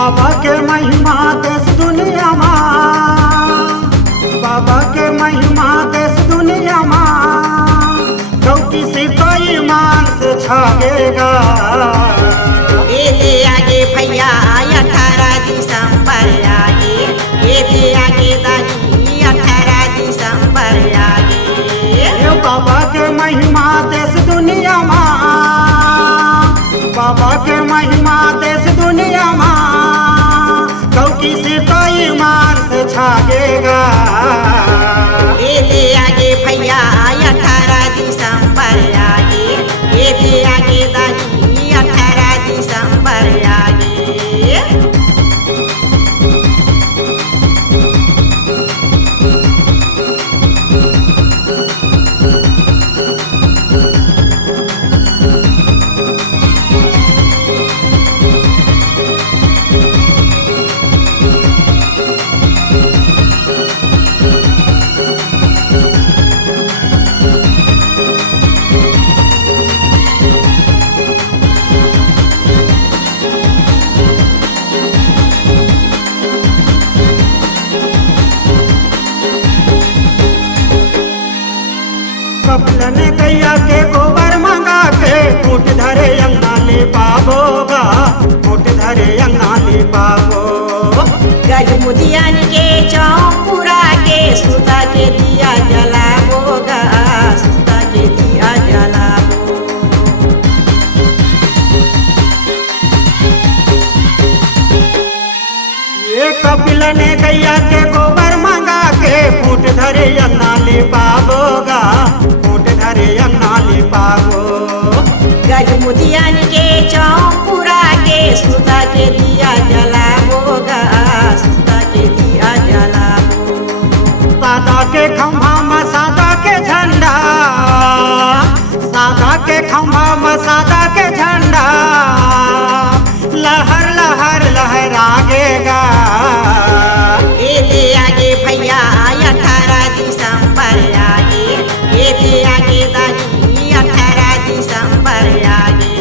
बाबा के महिमा देश दुनिया में, बाबा के महिमा देश दुनिया में, चौकी से कोई मान से छागेगा। ये आगे भैया 18 दिसंबर आगे, ये आगे दादी 18 दिसंबर आगे। बाबा के महिमा देश दुनिया में, बाबा के महिमा देश दुनिया में, चौकी से कोई मान से छागेगा। ये आगे भैया 18 दिसंबर आगे, ये आगे दादी 18 दिसंबर आगे। कपिल ने गैया के गोबर मंगा के फूट धरे अंगना ले पाबोगा, फूट धरे अंगना ले पाबो। गजमुदियन के चौपुरा के सुता के दिया जलाबोगा, सुता के दिया जलाबो। ये कपिल ने गैया के गोबर मंगा के फूट धरे अंगना ले पाबोगा, फूट धरे अंगना ले पाबो। गजमुदियन के चौपुरा के सुता के दिया जलाबोगा, सुता के दिया जलाबो। सादा के खंभा में सादा के झंडा, सादा के खंभा में सादा के झंडा, लहर लहर लहरागेगा। ये आगे भैया 18 दिसंबर आगे, ये आगे दादी 18 दिसंबर आगे।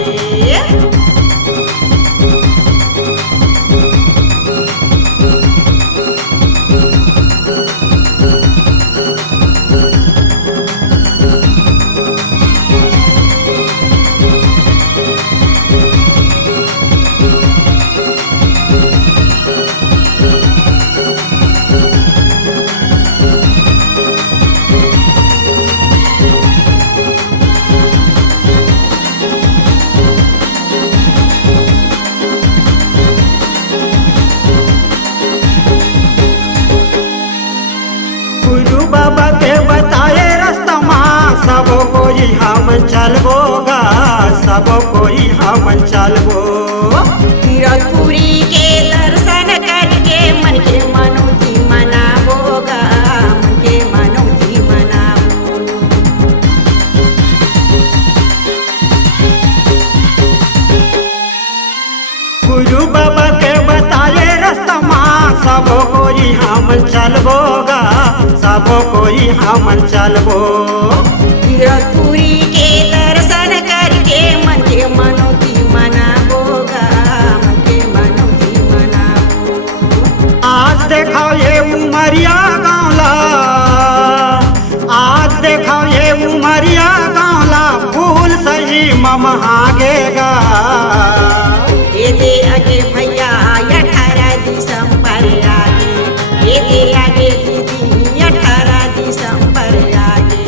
गुरु बाबा के बताए रास्ता माँ, सब कोई हम चलबोगा, सब कोई हम चलबो। कीरतपुरी के दर्शन करके मन के मनौती मनाबोगा, मन के मनौती मनाबो। गुरु बाबा के बताए रास्ता माँ, सब कोई हम चलबोगा, सब कोई हम चलबो। कीरतपुरी के दर्शन करके मन के मनौती मनाबोगा, मन के मनौती मनाबो। आज देखाओ ये उमरिया गाँवला, आज देखाओ ये उमरिया गाँवला, फूल सही ममहागेगा। ये आगे भैया 18 दिसंबर आगे, ये आगे दीदी 18 दिसंबर आगे।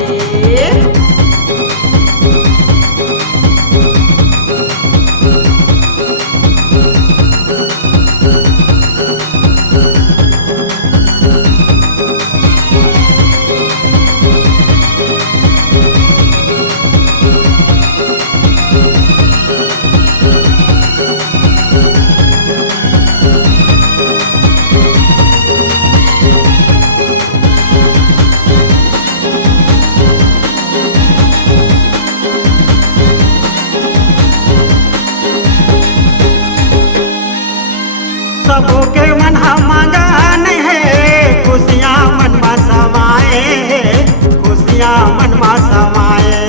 सबों के मन मंगान है, खुशियाँ मन में समाए, खुशियाँ मन में समाए।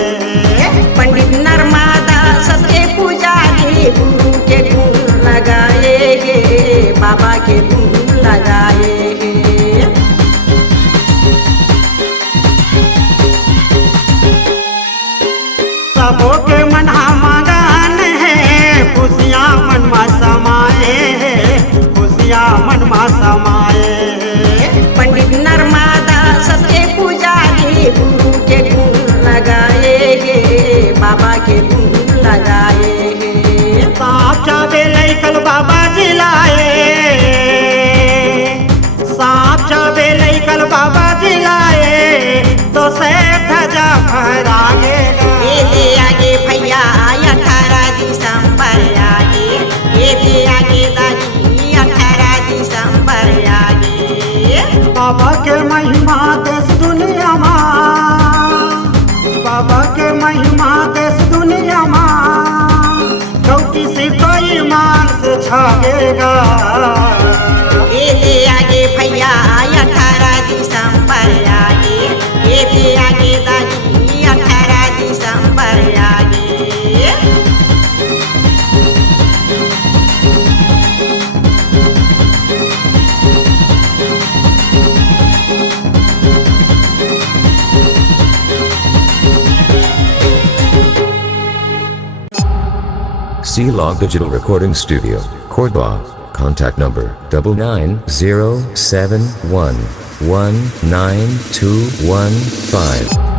पंडित नर्मदा सबके पुजारी गुरु के गुण लगाएंगे। लगेगा। ये दे आगे भैया 18 दिसंबर आगे, ये दे आगे दादी 18 दिसंबर आगे। C-Log Digital Recording Studio, Cordoba. Contact number 9907119215.